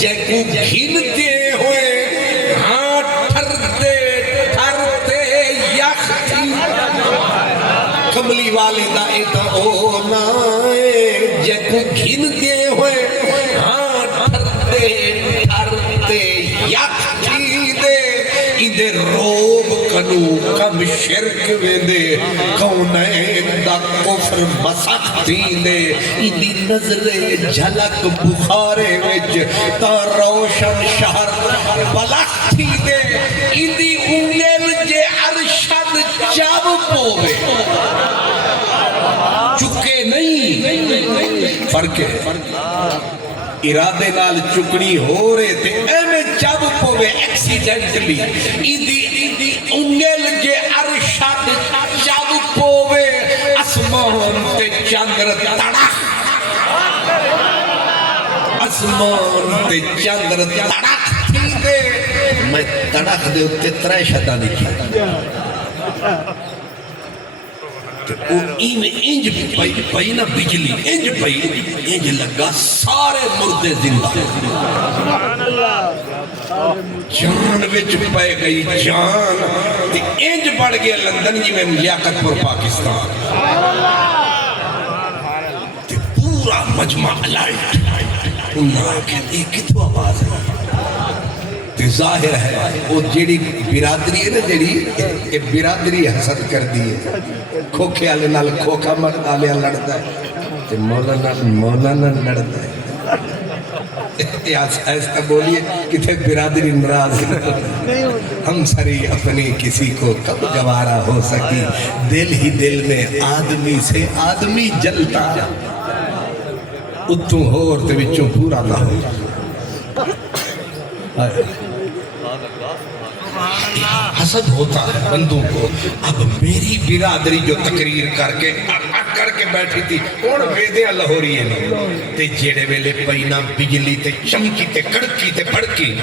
جیکو گھن کے ہوئے ہاں ٹھرتے ٹھرتے یخ تھی کملی والے دا ایتا اونا جیکو گھن کے ہوئے ہاں ٹھرتے ٹھرتے یخ تھی دے ادھے روب کنو کم شرک ویندے کونین دا کفر مسختی دے ادھی نظر جھلک بخارے وچ تا روشن شہر بلختی دے ادھی انگل جے ارشد جاب پوے چکے نہیں فرق ہے ارادے نال چکنی ہو رہے تھے ایمیں جب پوے ایکسیڈنٹلی ایدی انگل کے ارشاد جب پوے اسمان تے چندر تڑک اسمان تے چندر تڑک تھی دے میں تڑک دے اتے ترے شدہ لکھی او انج پئی نا بجلی انج لگا سارے مردے زندہ جان وچ پائے گئی جان تے انج بڑھ گیا لندن جی میں لیاقت پر پاکستان تے پورا مجمع الائٹ انہاں کہتے ہیں کتو آواز ہے تے ظاہر ہے وہ جیڑی برادری ہے نا جیڑی برادری حسد کر دی ہے کھوکھے آلے نال کھوکھا مرد آلے لڑتا ہے تے مولانا لڑتا ہے ایسا بولیے کتے برادری نراز ہم سری اپنی کسی کو کب گوارا ہو سکی دل ہی دل میں آدمی سے آدمی جلتا اتوں ہو اور تے بچوں پورا نہ ہو حسد ہوتا ہے بندوں کو اب میری برادری جو تقریر کر کے بیٹھی تھی اور ویدیاں لہوری ہیں تے جیڑے ویلے پئینا بجلی تے چمکی تے کڑکی تے پھڑکی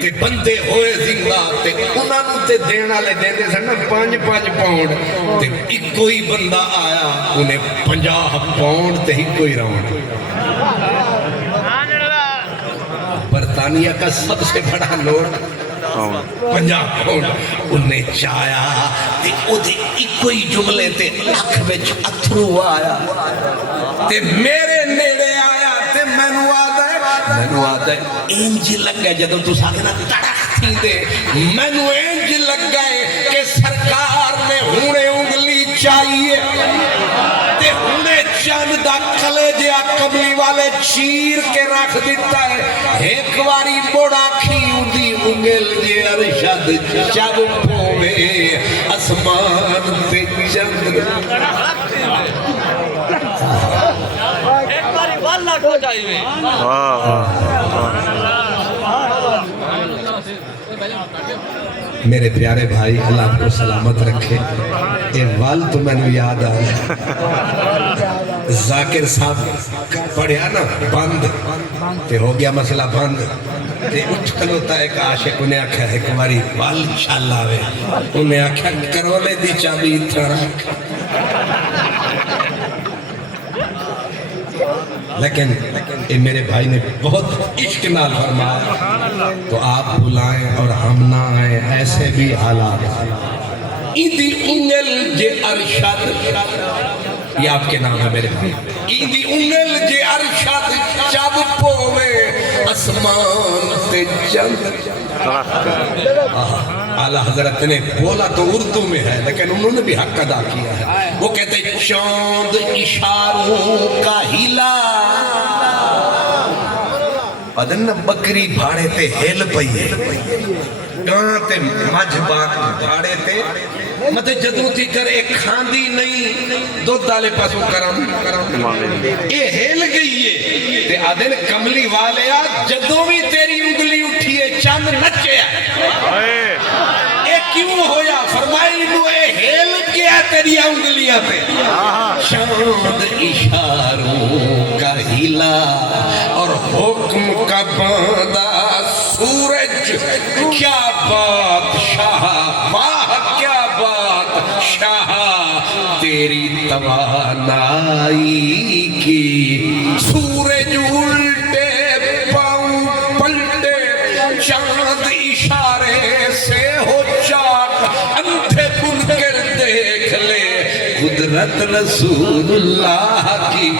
تے بندے ہوئے زندہ تے انہوں تے دینا لے دیندے سن 5 پاؤنڈ تے ایک کوئی بندہ آیا انہیں 50 پاؤنڈ تے ہی کوئی راؤنڈ برطانیہ کا سب سے بڑا نوٹ 50 پاؤنڈ انہیں چایا تے او دے ایکوئی جملے تے اکھ وچ اتھرو آیا تے میرے نیڑے آیا تے مینوں آدا ہے انج لگا جدوں تو ساکنا تڑک تھی دے مینوں انج لگا ہے کہ سرکار نے ہونے انگلی چاہیے تے ہونے چند دا کلے جیا کملی والے چیر کے رکھ دیتا ہے ایک واری بوڑا کھیوں دی انگل جے ارشد جب پوے اسمان تے چندر ایک باری واللہ کو جائیوے میرے پیارے بھائی اللہ آپ کو سلامت رکھے اے وال تو میں نے یاد آیا ذاکر صاحب پڑھیا نا بند تے ہو گیا مسئلہ بند تے اٹھ کھلوتا ایک عاشق انہیں آکھا ہے کماری وال چالا ہوئے انہیں آکھا کرولے دی چابی اتھا رکھ لیکن اے میرے بھائی نے بہت عشق نال فرمایا تو آپ بلائیں اور ہم نہ آئیں ایسے بھی حالات ایدی انگل جے ارشد یہ آپ کے نام ہے میرے بھائی ایدی انگل جے ارشد جب پوے اسمان تے چند اعلیٰ حضرت نے بولا تو اردو میں ہے لیکن انہوں نے بھی حق ادا کیا ہے وہ کہتے ہیں چاند اشاروں کا ہلا ادن بکری بھاڑے تے ہیل پئیے گاں تے مجھ بات بھاڑے تے مطلب جدوں تھی کر ایک کھاندی نہیں دو دالے پاسوں کرم اے ہیل گئی ہے تے آدھن کملی والے جدوں بھی تیری انگلی اٹھیے چند نچے اے کیوں ہویا فرمائی انہوں اے ہیل کیا تیری انگلیاں پہ چاند اشاروں کا ہلا اور حکم کا باندھا سورج کیا بات شاہ واہ کیا بات شاہ تیری توانائی کی سورج الٹے پاؤں اشارے سے ہو چاک اندھے منکر دیکھ لے قدرت رسول اللہ کی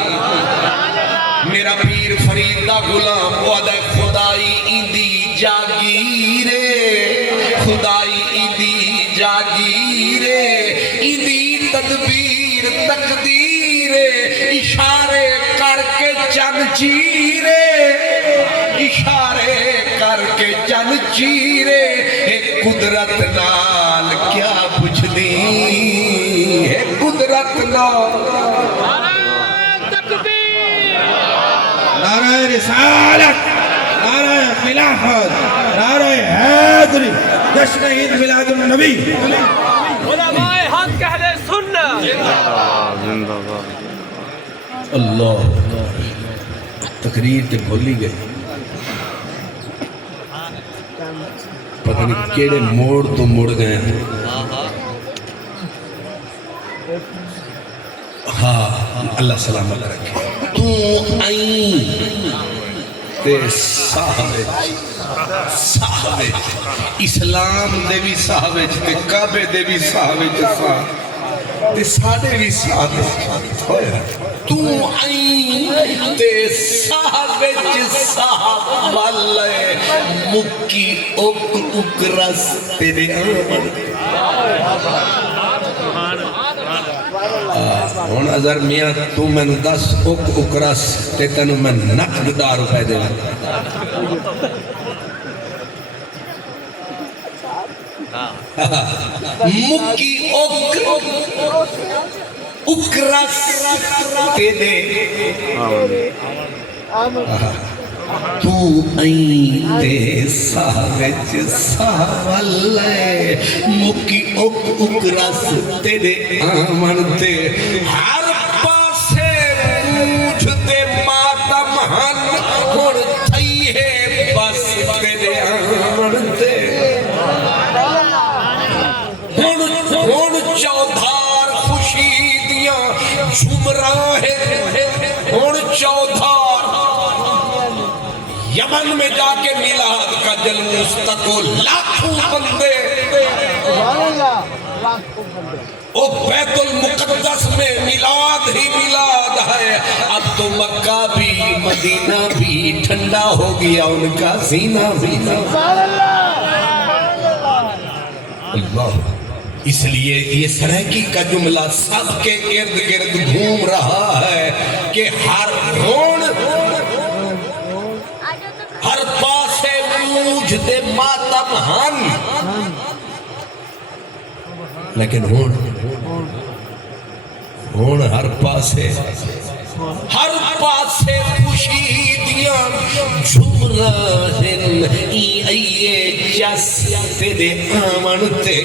میرا پیر فرید دا غلام وعدہ خدائی ایندی جاگیرے خدائی ایندی جاگیرے ایندی تدبیر تقدیرے اشارے کر کے چن چیرے اشارے کر کے چن چیرے ایک قدرت نال کیا پوچھ دی ایک قدرت نال نعرہ رسالت نعرہ خلافت نعرہ حیدری جشن عید میلاد النبی علماء حق اہل سنت اللہ تقریر تے بھولی گئی پتہ نہیں کیڑے موڑ تو مڑ گئے ہیں ہاں اللہ سلامت رکھے تو آئیں تے صحابے اسلام دے بھی صحابے تے کعبے دے بھی صحابے تے ساڑے بھی صحابے تو آئیں تے صحابے صحابہ لے مکی اکرس تیرے ہون ازر میاں تو میں 10 اکرس تے تنو میں نقد ₹10 دے مکی اکرس تے دے تو آئیں تے صحابے صحابے مکی اکرس تے دے آمن تے ہر پاسے موجھ تے ماتم ہن اور تھئی ہے بس تے دے آمن تے ہون چودھار خوشی دیاں جمراہ ہون چودھار یمن میں جا کے میلاد کا جلوس تکو لاکھوں بندے او بیت المقدس میں میلاد ہی میلاد ہے اب تو مکہ بھی مدینہ بھی ٹھنڈا ہو گیا ان کا سینہ بھی اللہ اس لیے یہ سرائکی کا جملہ سب کے ارد گرد گھوم رہا ہے کہ ہر پاسے موجھ دے ماتم ہن لیکن ہون ہر پاسے خوشی دیاں جمراہن ایئے جس تے دے آمن تے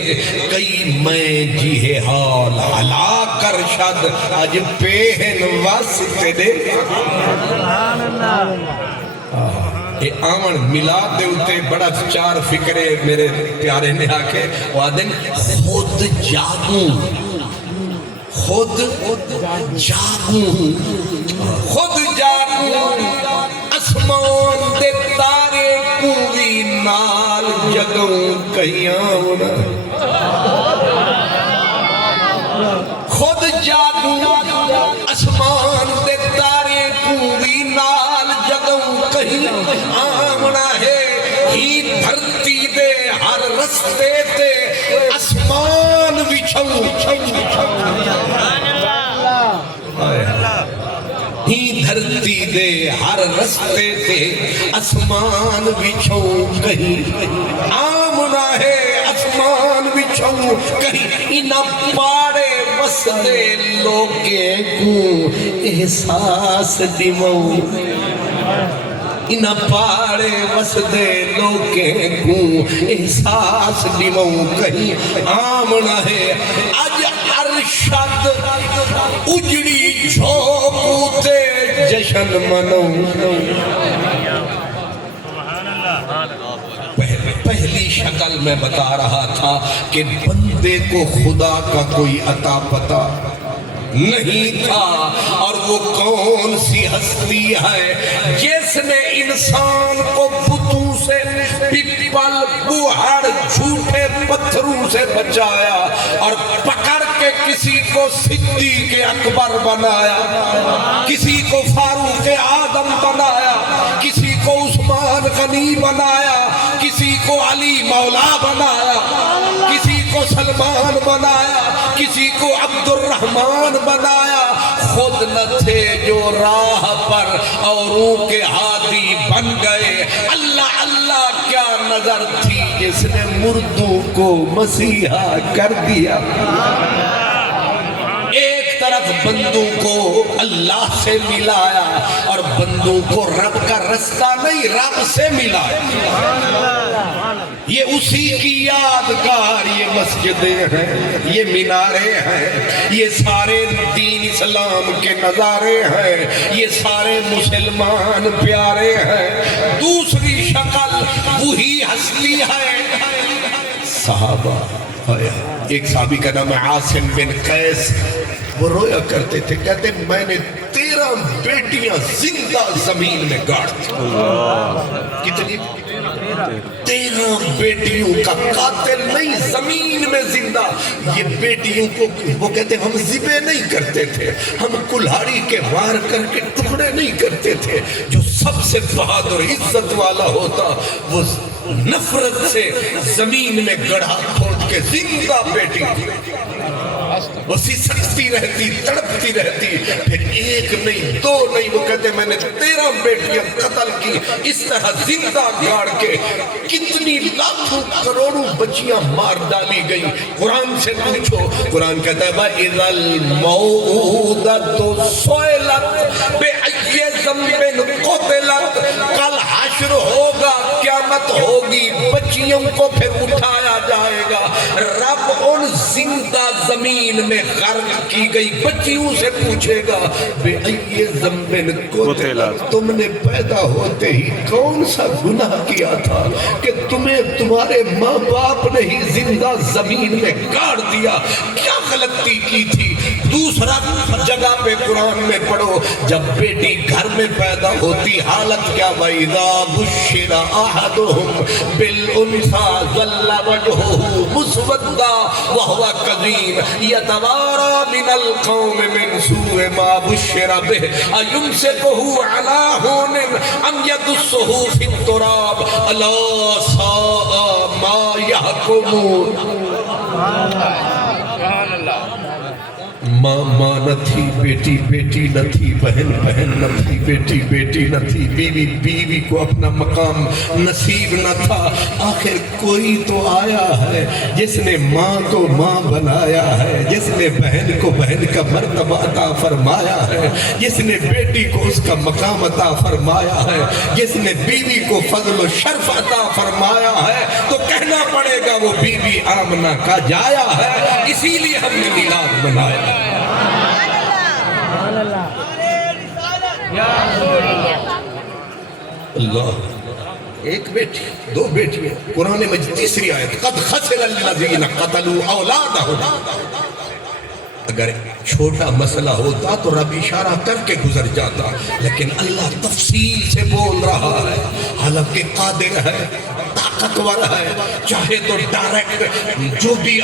کئی میں جیہے حال علا کر شد اج پہن وس تے دے یہ آمن ملاد دے ہوتے بڑا چار فکرے میرے پیارے نے آکے وعدن خود جاگوں خود جاگوں اسمان دے تارے پوری نال جگوں کہیاں خود جاگوں اسمان دے تارے پوری نال جگوں کہیاں آمنا ہے ہی دھرتی دے ہر رستے تے اسمان بچھوں ہی دھرتی دے ہر رستے تے اسمان بچھوں کہیں آمنا ہے اسمان بچھوں کہیں انہ پاڑے وسدے لوگے کو احساس دیموں انہ پاڑے وسدے لوگے کو احساس دیموں کہیں آمنا ہے آج ارشد اجڑی جھوکوتے جشن منو پہلی شکل میں بتا رہا تھا کہ بندے کو خدا کا کوئی عطا پتا نہیں تھا اور وہ کون سی ہستی ہے جس نے انسان کو بتوں سے پپل بوہا سے بچایا اور پکڑ کے کسی کو صدیق اکبر بنایا، کسی کو فاروق اعظم بنایا، کسی کو عثمان غنی بنایا، کسی کو علی مولا بنایا، کسی کو سلمان بنایا، کسی کو عبد الرحمن بنایا۔ خود نہ تھے جو راہ پر اوروں کے ہادی بن گئے۔ اللہ اللہ کیا نظر تھی جس نے مردوں کو مسیحا کر دیا۔ ایک طرف بندوں کو اللہ سے ملایا اور بندوں کو رب کا رستہ نہیں، رب سے ملایا۔ یہ اسی کی یادگار یہ مسجدیں ہیں، یہ مینارے ہیں، یہ سارے دین اسلام کے نظارے ہیں، یہ سارے مسلمان پیارے ہیں۔ دوسری شکل وہی ہستی ہے۔ صحابہ، ایک صحابی کا نام ہے عاصم بن قیس، وہ رویا کرتے تھے، کہتے میں نے 13 بیٹیاں زندہ زمین میں گاڑ دی۔ کتنی؟ 13 بیٹیوں کا قاتل نہیں، زمین میں زندہ۔ یہ بیٹیوں کو وہ کہتے ہم ذبح نہیں کرتے تھے، ہم کلہاڑی کے وار کر کے ٹکڑے نہیں کرتے تھے۔ جو سب سے بہادر عزت والا ہوتا وہ نفرت سے زمین میں گڑھا کھود کے زندہ بیٹی وہ سکتی رہتی، تڑپتی رہتی، پھر ایک نہیں دو نہیں، وہ کہتے میں نے 13 بیٹیاں قتل کی۔ اس طرح زندہ گاڑ کے کتنی لاکھوں کروڑوں بچیاں مار ڈالی گئی۔ قرآن سے پوچھو، قرآن کہتا ہے وَإِذَا الْمَوْءُودَةُ سُئِلَتْ بِأَيِّ ذَنبٍ قُتِلَتْ، کل حشر ہوگا، قیامت ہوگی، بچیوں کو پھر اٹھایا جائے گا۔ رب ان زندہ زمین میں غرق کی گئی بچیوں سے پوچھے گا بے ای ذنب قتلت، تم نے پیدا ہوتے ہی کون سا گناہ کیا تھا کہ تمہیں تمہارے ماں باپ نے ہی زندہ زمین میں گاڑ دیا؟ کیا غلطی کی تھی؟ دوسرا جگہ پہ قرآن میں پڑھو، جب بیٹی گھر میں پیدا ہوتی حالت کیا؟ وَإِذَا بُشِّرَ أَحَدُهُمْ بِالْأُنْثَىٰ ظَلَّ وَجْهُهُ مُسْوَدًّا وَهُوَ كَظِيمٌ يَتَوَارَىٰ مِنَ الْقَوْمِ مِنْ سُوءِ مَا بُشِّرَ بِهِ أَيُمْسِكُهُ عَلَىٰ هُونٍ أَمْ يَدُسُّهُ فِي التُّرَابِ أَلَا سَاءَ مَا يَحْكُمُونَ۔ ماں ماں نہ تھی، بیٹی بیٹی نہ تھی، بہن بہن نہ تھی، بیٹی بیٹی نہ تھی، بیوی بیوی کو اپنا مقام نصیب نہ تھا۔ آخر کوئی تو آیا ہے جس نے ماں کو ماں بنایا ہے، جس نے بہن کو بہن کا مرتبہ عطا فرمایا ہے، جس نے بیٹی کو اس کا مقام عطا فرمایا ہے، جس نے بیوی کو فضل و شرف عطا فرمایا ہے، تو کہنا پڑے گا وہ بی بی آمنہ کا جایا ہے۔ اسی لیے ہم نے میلاد منایا۔ اللہ، ایک بیٹی، دو بیٹیاں، قرآن مجید تیسری آیت قد خسر الذین قتلوا اولادہم۔ اگر چھوٹا مسئلہ ہوتا تو رب اشارہ کر کے گزر جاتا، لیکن اللہ تفصیل سے بول رہا ہے، حالانکہ قادر ہے، طاقتور ہے، چاہے تو ڈائریکٹ جو بھی